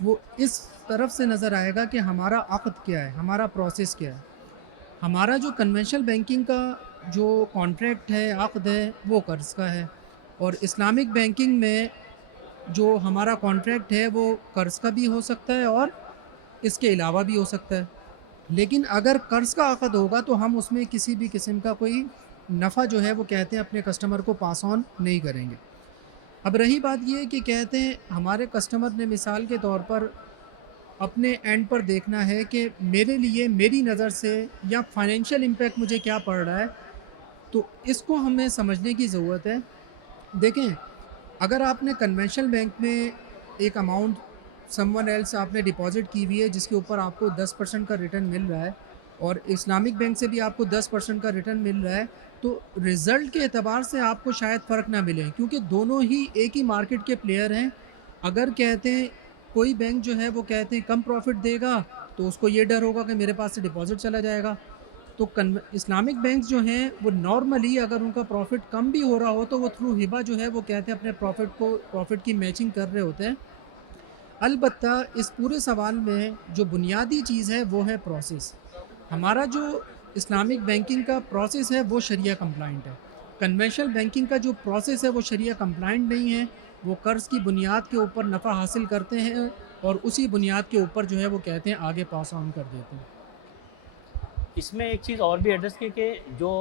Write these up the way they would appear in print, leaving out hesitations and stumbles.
وہ اس طرف سے نظر آئے گا کہ ہمارا عقد کیا ہے، ہمارا پروسیس کیا ہے. ہمارا جو کنونشنل بینکنگ کا جو کانٹریکٹ ہے، عقد ہے، وہ قرض کا ہے، اور اسلامک بینکنگ میں جو ہمارا کانٹریکٹ ہے وہ قرض کا بھی ہو سکتا ہے اور اس کے علاوہ بھی ہو سکتا ہے. لیکن اگر قرض کا عقد ہوگا تو ہم اس میں کسی بھی قسم کا کوئی نفع جو ہے وہ کہتے ہیں اپنے کسٹمر کو پاس آن نہیں کریں گے. اب رہی بات یہ کہ کہتے ہیں ہمارے کسٹمر نے مثال کے طور پر اپنے اینڈ پر دیکھنا ہے کہ میرے لیے میری نظر سے یا فائنینشیل امپیکٹ مجھے کیا پڑ رہا ہے، تو اس کو ہمیں سمجھنے کی ضرورت ہے. دیکھیں، اگر آپ نے کنونشنل بینک میں ایک اماؤنٹ سم ون ایلس آپ نے ڈپازٹ کی ہوئی ہے جس کے اوپر آپ کو 10% کا ریٹرن مل رہا ہے، اور اسلامک بینک سے بھی آپ کو 10% کا ریٹرن مل رہا ہے، تو رزلٹ کے اعتبار سے آپ کو شاید فرق نہ ملے، کیونکہ دونوں ہی ایک ہی مارکیٹ کے پلیئر ہیں. اگر کہتے ہیں کوئی بینک جو ہے وہ کہتے ہیں کم پروفٹ دے گا تو اس کو یہ ڈر ہوگا کہ میرے پاس سے ڈپازٹ چلا جائے گا. تو اسلامک بینکس جو ہیں وہ نارملی اگر ان کا پروفٹ کم بھی ہو رہا ہو تو وہ تھرو ہبا جو ہے وہ کہتے ہیں اپنے پروفٹ کی میچنگ کر رہے ہوتے ہیں. البتہ اس پورے سوال میں جو بنیادی چیز ہے وہ ہے پروسیس. ہمارا جو اسلامک بینکنگ کا پروسیس ہے وہ شریعہ کمپلائنٹ ہے. کنونشنل بینکنگ کا جو پروسیس ہے وہ شریعہ کمپلائنٹ نہیں ہے. وہ قرض کی بنیاد کے اوپر نفع حاصل کرتے ہیں اور اسی بنیاد کے اوپر جو ہے وہ کہتے ہیں آگے پاس آن کر دیتے ہیں. اس میں ایک چیز اور بھی ایڈریس کی کہ جو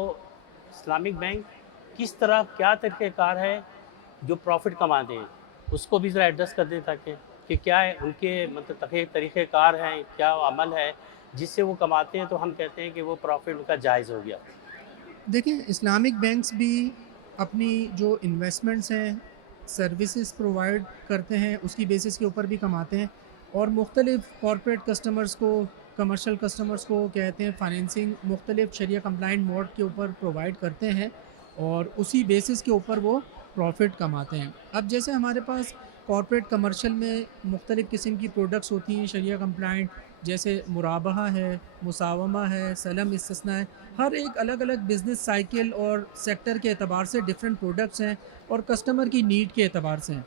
اسلامک بینک کس طرح کیا طریقہ کار ہے جو پروفٹ کماتے ہیں، اس کو بھی ذرا ایڈریس کر دیں تاکہ کہ کیا ہے ان کے مطلب طریقہ کار ہیں، کیا عمل ہے جس سے وہ کماتے ہیں تو ہم کہتے ہیں کہ وہ پروفٹ ان کا جائز ہو گیا. دیکھیں، اسلامک بینکس بھی اپنی جو انویسٹمنٹس ہیں، سروسز پرووائڈ کرتے ہیں، اس کی بیسس کے اوپر بھی کماتے ہیں، اور مختلف کارپوریٹ کسٹمرز کو، کمرشل کسٹمرز کو کہتے ہیں فائنینسنگ مختلف شریعہ کمپلائنٹ موڈ کے اوپر پرووائڈ کرتے ہیں، اور اسی بیسس کے اوپر وہ پروفٹ کماتے ہیں. اب جیسے ہمارے پاس کارپوریٹ کمرشل میں مختلف قسم کی پروڈکٹس ہوتی ہیں شریعہ کمپلائنٹ، جیسے مرابحہ ہے، مساومہ ہے، سلم استثناء ہے. ہر ایک الگ الگ بزنس سائیکل اور سیکٹر کے اعتبار سے ڈفرینٹ پروڈکٹس ہیں اور کسٹمر کی نیڈ کے اعتبار سے ہیں.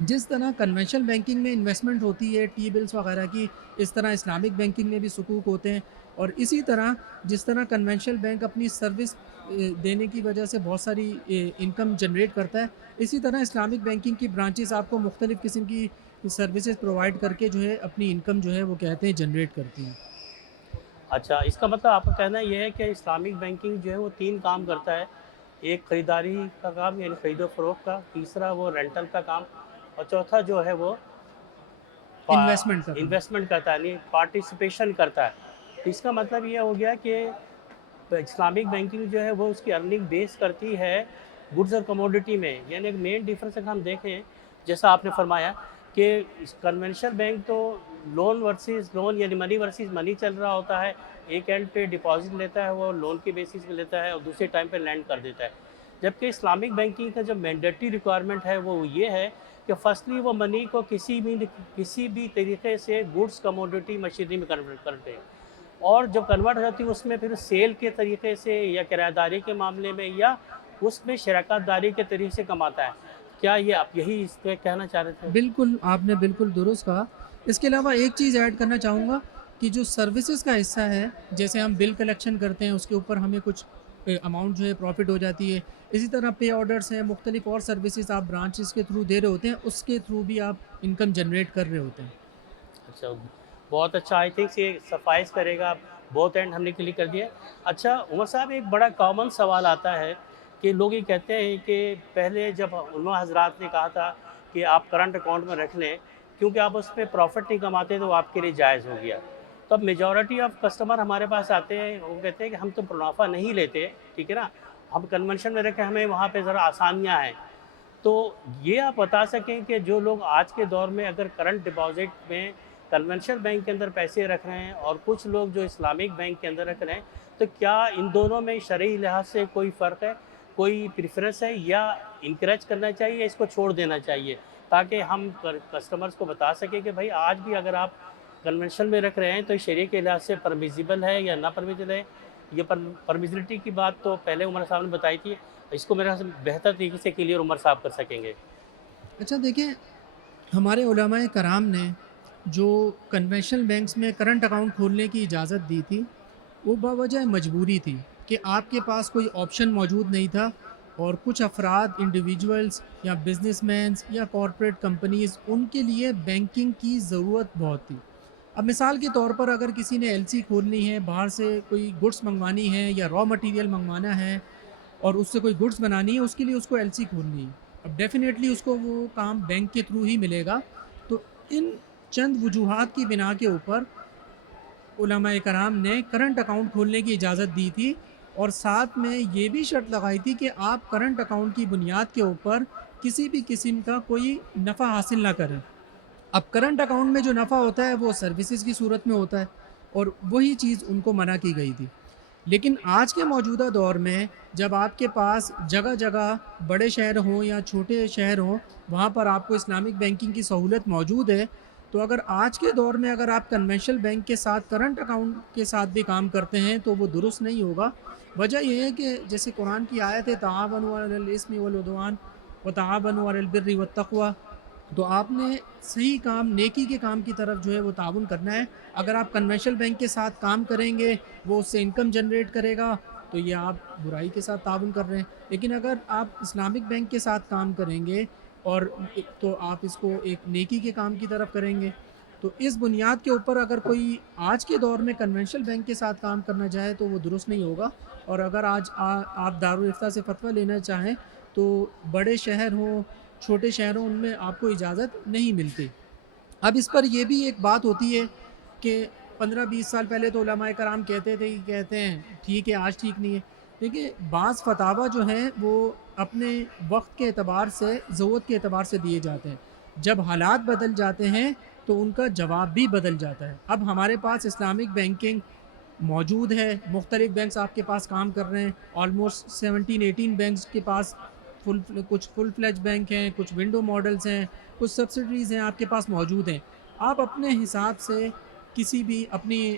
جس طرح کنونشنل بینکنگ میں انویسٹمنٹ ہوتی ہے ٹی بلز وغیرہ کی، اس طرح اسلامک بینکنگ میں بھی صکوک ہوتے ہیں. اور اسی طرح جس طرح کنونشنل بینک اپنی سروس دینے کی وجہ سے بہت ساری انکم جنریٹ کرتا ہے، اسی طرح اسلامک بینکنگ کی برانچز آپ کو مختلف قسم کی سروسز پرووائڈ کر کے جو ہے اپنی انکم جو ہے وہ کہتے ہیں جنریٹ کرتی ہیں. اچھا، اس کا مطلب آپ کا کہنا یہ ہے کہ اسلامک بینکنگ جو ہے وہ 3 کام کرتا ہے. ایک خریداری کا کام یعنی خرید و فروخت کا، تیسرا وہ رینٹل کا کام، اور چوتھا جو ہے وہ انویسٹمنٹ کا کام. انویسٹمنٹ کرتا ہے یعنی پارٹیسپیشن کرتا ہے. تو اس کا مطلب یہ ہو گیا کہ اسلامک بینکنگ جو ہے وہ اس کی ارننگ بیس کرتی ہے گڈز اور کموڈٹی میں. یعنی ایک مین ڈیفرنس اگر ہم دیکھیں، جیسا آپ نے فرمایا کہ کنونشنل بینک تو لون ورسز لون یعنی منی ورسز منی چل رہا ہوتا ہے. ایک اینڈ پہ ڈپازٹ لیتا ہے وہ لون کی بیسس پہ لیتا ہے اور دوسرے ٹائم پہ لینڈ کر دیتا ہے. جبکہ اسلامک بینکنگ کا جو مینڈیٹری ریکوائرمنٹ ہے وہ یہ ہے کہ فرسٹلی وہ منی کو کسی بھی طریقے سے گڈس کموڈٹی مشینری میں کنورٹ کرتے ہیں، اور جب کنورٹ ہو جاتی ہے اس میں پھر سیل کے طریقے سے یا کرایہ داری کے معاملے میں یا اس میں شراکت داری کے طریقے سے کماتا ہے. کیا یہ آپ یہی اس پہ کہنا چاہ رہے تھے؟ بالکل، آپ نے بالکل درست کہا. اس کے علاوہ ایک چیز ایڈ کرنا چاہوں گا کہ جو سروسز کا حصہ ہے، جیسے ہم بل کلیکشن کرتے ہیں اس کے اوپر ہمیں کچھ اماؤنٹ جو ہے پروفٹ ہو جاتی ہے. اسی طرح پے آرڈرس ہیں، مختلف اور سروسز آپ برانچز کے تھرو دے رہے ہوتے ہیں، اس کے تھرو بھی آپ انکم جنریٹ کر رہے ہوتے ہیں. اچھا، بہت اچھا. آئی تھنک یہ سفائز کرے گا. بہت اینڈ ہم نے کلیئر کر دیا. اچھا عمر صاحب، ایک بڑا کامن سوال آتا ہے کہ لوگ یہ کہتے ہیں کہ پہلے جب علماء حضرات نے کہا تھا کہ آپ کرنٹ اکاؤنٹ میں رکھ لیں کیونکہ آپ اس پہ پروفٹ نہیں کماتے تو آپ کے لیے جائز ہو گیا. تو اب میجورٹی آف کسٹمر ہمارے پاس آتے ہیں، وہ کہتے ہیں کہ ہم تو منافع نہیں لیتے، ٹھیک ہے نا، ہم کنونشن میں رکھیں، ہمیں وہاں پہ ذرا آسانیاں ہیں. تو یہ آپ بتا سکیں کہ جو لوگ آج کے دور میں اگر کرنٹ ڈپازٹ میں کنونشنل بینک کے اندر پیسے رکھ رہے ہیں اور کچھ لوگ جو اسلامک بینک کے اندر رکھ رہے ہیں، تو کیا ان دونوں میں شرعی لحاظ سے کوئی فرق ہے، کوئی پریفرنس ہے، یا انکریج کرنا چاہیے، اس کو چھوڑ دینا چاہیے، تاکہ ہم کسٹمرز کو بتا سکیں کہ بھائی آج بھی اگر آپ کنونشن میں رکھ رہے ہیں تو شریعہ کے لحاظ سے پرمیزیبل ہے یا نہ پرمیزیبل ہے. یہ پرمیزیبلٹی کی بات تو پہلے عمر صاحب نے بتائی تھی، اس کو میرے خیال سے بہتر طریقے سے کلیئر عمر صاحب کر سکیں گے. اچھا دیکھیں، ہمارے علماء کرام نے جو کنونشنل بینکس میں کرنٹ اکاؤنٹ کھولنے کی اجازت دی تھی وہ باوجہ مجبوری تھی کہ آپ کے پاس کوئی آپشن موجود نہیں تھا، اور کچھ افراد انڈیویجولز یا بزنس مینز یا کارپوریٹ کمپنیز ان کے لیے بینکنگ کی ضرورت بہت تھی۔ اب مثال کے طور پر اگر کسی نے ایل سی کھولنی ہے، باہر سے کوئی گڈس منگوانی ہے یا را مٹیریل منگوانا ہے اور اس سے کوئی گڈس بنانی ہے، اس کے لیے اس کو ایل سی کھولنی ہے۔ اب ڈیفینیٹلی اس کو وہ کام بینک کے تھرو ہی ملے گا۔ تو ان چند وجوہات کی بنا کے اوپر علماء کرام نے کرنٹ اکاؤنٹ کھولنے کی اجازت دی تھی، اور ساتھ میں یہ بھی شرط لگائی تھی کہ آپ کرنٹ اکاؤنٹ کی بنیاد کے اوپر کسی بھی قسم کا کوئی نفع حاصل نہ کریں۔ اب کرنٹ اکاؤنٹ میں جو نفع ہوتا ہے وہ سروسز کی صورت میں ہوتا ہے، اور وہی چیز ان کو منع کی گئی تھی۔ لیکن آج کے موجودہ دور میں جب آپ کے پاس جگہ جگہ بڑے شہر ہوں یا چھوٹے شہر ہوں وہاں پر آپ کو اسلامک بینکنگ کی سہولت موجود ہے، تو اگر آج کے دور میں اگر آپ کنونشنل بینک کے ساتھ کرنٹ اکاؤنٹ کے ساتھ بھی کام کرتے ہیں تو وہ درست نہیں ہوگا۔ وجہ یہ ہے کہ جیسے قرآن کی آیت ہے تعاونوا علی الاثم والعدوان وتعاونوا علی البر والتقوی، تو آپ نے صحیح کام، نیکی کے کام کی طرف جو ہے وہ تعاون کرنا ہے۔ اگر آپ کنونشنل بینک کے ساتھ کام کریں گے، وہ اس سے انکم جنریٹ کرے گا، تو یہ آپ برائی کے ساتھ تعاون کر رہے ہیں۔ لیکن اگر آپ اسلامک بینک کے ساتھ کام کریں گے اور تو آپ اس کو ایک نیکی کے کام کی طرف کریں گے۔ تو اس بنیاد کے اوپر اگر کوئی آج کے دور میں کنونشنل بینک کے ساتھ کام کرنا چاہے تو وہ درست نہیں ہوگا۔ اور اگر آج آپ دارالافتاء سے فتویٰ لینا چاہیں تو بڑے شہر ہوں، چھوٹے شہروں، ان میں آپ کو اجازت نہیں ملتی۔ اب اس پر یہ بھی ایک بات ہوتی ہے کہ 15-20 سال پہلے تو علماء کرام کہتے تھے کہ کہتے ہیں ٹھیک ہے، آج ٹھیک نہیں ہے۔ دیکھیے بعض فتاویٰ جو ہیں وہ اپنے وقت کے اعتبار سے، ضرورت کے اعتبار سے دیے جاتے ہیں۔ جب حالات بدل جاتے ہیں تو ان کا جواب بھی بدل جاتا ہے۔ اب ہمارے پاس اسلامک بینکنگ موجود ہے، مختلف بینکس آپ کے پاس کام کر رہے ہیں، آلموسٹ 17-18 بینکس کے پاس کچھ فل فلیج بینک ہیں، کچھ ونڈو ماڈلز ہیں، کچھ سبسڈریز ہیں آپ کے پاس موجود ہیں۔ آپ اپنے حساب سے کسی بھی اپنی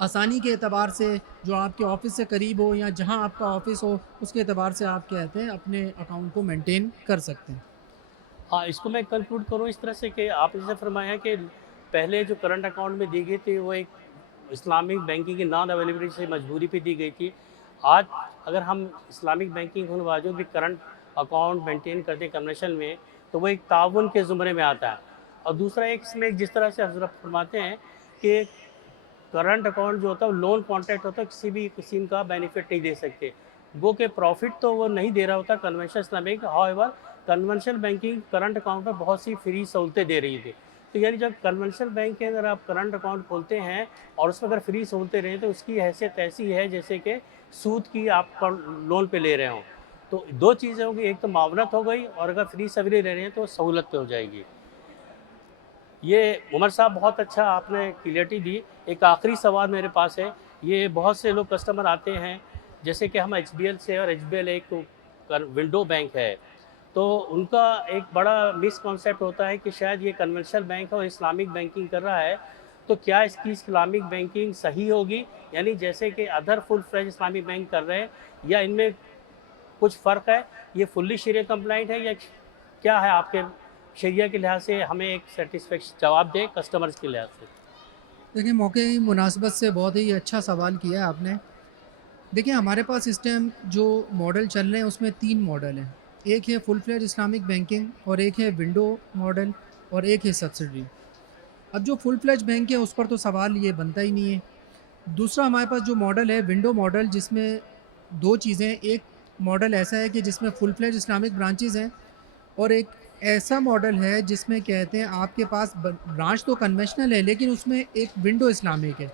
آسانی کے اعتبار سے جو آپ کے آفس سے قریب ہو یا جہاں آپ کا آفس ہو اس کے اعتبار سے آپ کہتے ہیں اپنے اکاؤنٹ کو مینٹین کر سکتے ہیں۔ ہاں، اس کو میں کنکلوڈ کروں اس طرح سے کہ آپ نے جیسے فرمایا کہ پہلے جو کرنٹ اکاؤنٹ میں دی گئی تھی وہ ایک اسلامک بینکنگ کی نان اویلیبلٹی سے مجبوری پہ دی گئی تھی۔ آج اگر ہم اسلامک بینکنگ ہونے باوجود بھی کرنٹ اکاؤنٹ مینٹین کرتے ہیں کنونشن میں تو وہ ایک تعاون کے زمرے میں آتا ہے۔ اور دوسرا ایک اس میں جس طرح سے حضرت فرماتے ہیں کہ کرنٹ اکاؤنٹ جو ہوتا ہے وہ لون کانٹریکٹ ہوتا ہے، کسی بھی قسم کا بینیفٹ نہیں دے سکتے، گو کہ پروفٹ تو وہ نہیں دے رہا ہوتا conventional Islamic, how ever conventional banking current account میں بہت سی فری سہولتیں دے رہی تھی۔ تو یعنی جب کنونشنل بینک کے اندر آپ کرنٹ اکاؤنٹ کھولتے ہیں اور اس میں اگر فری سہولتیں رہیں تو اس کی حیثیت ایسی ہے جیسے کہ سود کی آپ پر لون پہ لے رہے ہوں۔ تو دو چیزیں ہوں گی، ایک تو معاونت ہو گئی، اور اگر فری سویرے لے رہے ہیں تو سہولت پہ ہو جائے گی۔ یہ عمر صاحب بہت اچھا آپ نے کلیئرٹی دی۔ ایک آخری سوال میرے پاس ہے، یہ بہت سے لوگ کسٹمر آتے ہیں جیسے کہ ہم ایچ بی ایل سے، اور ایچ بی ایل ایک ونڈو بینک ہے، تو ان کا ایک بڑا مس کانسیپٹ ہوتا ہے کہ شاید یہ کنونشنل بینک ہے اور اسلامک بینکنگ کر رہا ہے، تو کیا اس کی اسلامک بینکنگ صحیح ہوگی؟ یعنی جیسے کہ ادر فل فلیج اسلامک بینک کر رہے ہیں، یا ان میں کچھ فرق ہے؟ یہ فلی شریعہ کمپلائنٹ ہے یا کیا ہے؟ آپ کے شریعہ کے لحاظ سے ہمیں ایک سیٹسفیکشن جواب دیں کسٹمرز کے لحاظ سے۔ دیکھیں موقعی مناسبت سے بہت ہی اچھا سوال کیا ہے آپ نے۔ دیکھیں ہمارے پاس اس ٹائم جو ماڈل چل رہے ہیں اس میں 3 ماڈل ہیں، ایک ہے فل فلیج اسلامک بینکنگ، اور ایک ہے ونڈو ماڈل، اور ایک ہے سبسڈری۔ اب جو فل فلیج بینک ہے اس پر تو سوال یہ بنتا ہی نہیں ہے۔ دوسرا ہمارے پاس جو ماڈل ہے ونڈو ماڈل، جس میں 2 چیزیں، ایک ماڈل ایسا ہے کہ جس میں فل فلیج اسلامک برانچز ہیں، اور ایک ایسا ماڈل ہے جس میں کہتے ہیں آپ کے پاس برانچ تو کنونشنل ہے لیکن اس میں ایک ونڈو اسلامک ہے،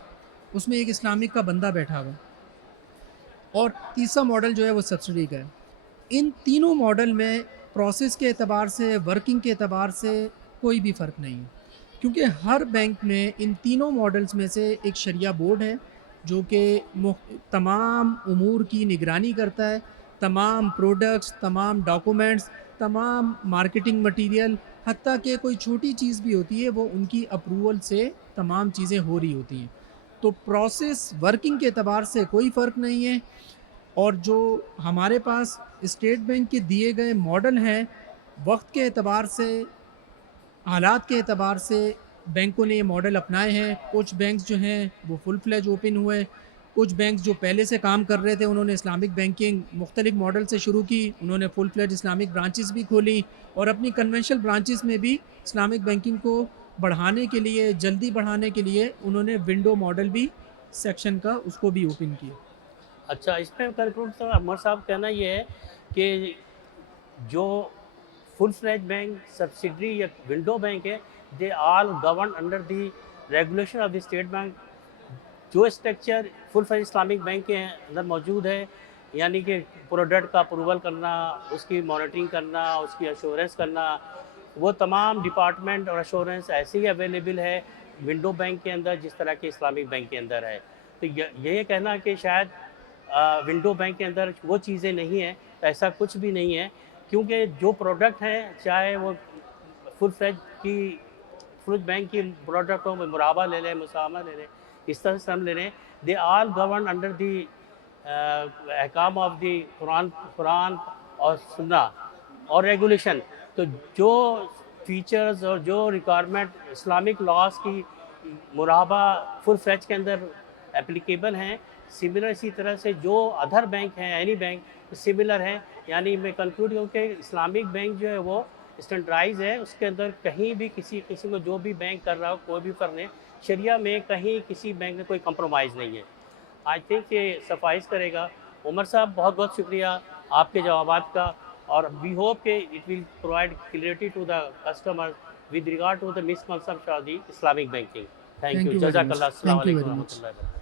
اس میں ایک اسلامک کا بندہ بیٹھا ہوا ہے، اور تیسرا ماڈل جو ہے وہ سبسڈی کا ہے۔ ان تینوں ماڈل میں پروسیس کے اعتبار سے، ورکنگ کے اعتبار سے کوئی بھی فرق نہیں ہے، کیونکہ ہر بینک میں ان تینوں ماڈلز میں سے ایک شریعہ بورڈ ہے جو کہ تمام امور کی نگرانی کرتا ہے، تمام پروڈکٹس، تمام ڈاکومنٹس، تمام مارکیٹنگ مٹیریل، حتیٰ کہ کوئی چھوٹی چیز بھی ہوتی ہے وہ ان کی اپروول سے تمام چیزیں ہو رہی ہوتی ہیں۔ تو پروسیس ورکنگ کے اعتبار سے کوئی فرق نہیں ہے، اور جو ہمارے پاس اسٹیٹ بینک کے دیے گئے ماڈل ہیں وقت کے اعتبار سے حالات کے اعتبار سے بینکوں نے یہ ماڈل اپنائے ہیں. کچھ بینکس جو ہیں وہ فل فلیج اوپن ہوئے، کچھ بینکس جو پہلے سے کام کر رہے تھے انہوں نے اسلامک بینکنگ مختلف ماڈل سے شروع کی، انہوں نے فل فلیج اسلامک برانچز بھی کھولی، اور اپنی کنونشنل برانچز میں بھی اسلامک بینکنگ کو بڑھانے کے لیے، جلدی بڑھانے کے لیے انہوں نے ونڈو ماڈل بھی سیکشن کا اس کو بھی اوپن کیا. اچھا، اس میں کنکلوڈ تو عمر صاحب کہنا یہ ہے کہ جو فل فلیج بینک سبسڈری یا ونڈو بینک ہے، they all govern under the regulation of the State Bank. جو structure full fledged Islamic bank کے اندر موجود ہے، یعنی کہ پروڈکٹ کا اپروول کرنا، اس کی مانیٹرنگ کرنا، اس کی ایشورنس کرنا، وہ تمام ڈپارٹمنٹ اور ایشورنس ایسے ہی اویلیبل ہے ونڈو بینک کے اندر جس طرح کہ اسلامک بینک کے اندر ہے. تو یہ کہنا کہ شاید ونڈو بینک کے اندر وہ چیزیں نہیں ہیں، ایسا کچھ بھی نہیں ہے، کیونکہ جو پروڈکٹ ہیں چاہے وہ فل فلیج بینک کی پروڈکٹ ہوں، مرابہ لے لیں، مسامہ لے لیں، اس طرح سے ہم لے لیں، دے آل گورن انڈر دی احکام آف دی قرآن اور سنہ اور ریگولیشن. تو جو فیچرز اور جو ریکوائرمنٹ اسلامک لاس کی مرابہ فل فلیج کے اندر اپلیکیبل ہیں، سملر اسی طرح سے جو ادر بینک ہیں، اینی بینک سملر ہیں. یعنی میں کنکلوڈ کروں کہ اسلامک بینک جو ہے وہ اسٹینڈرڈائز ہے، اس کے اندر کہیں بھی کسی قسم کو جو بھی بینک کر رہا ہو، کوئی بھی فرق نہیں، شریعہ میں کہیں کسی بینک میں کوئی کمپرومائز نہیں ہے. آئی تھنک کہ سفائز کرے گا. عمر صاحب بہت بہت شکریہ آپ کے جوابات کا، اور وی ہوپ کہ it will provide clarity to the customer with regard to the misconception of the Islamic banking. Thank you, جزاک اللہ. السلام علیکم و رحمۃ اللہ وبرکاتہ.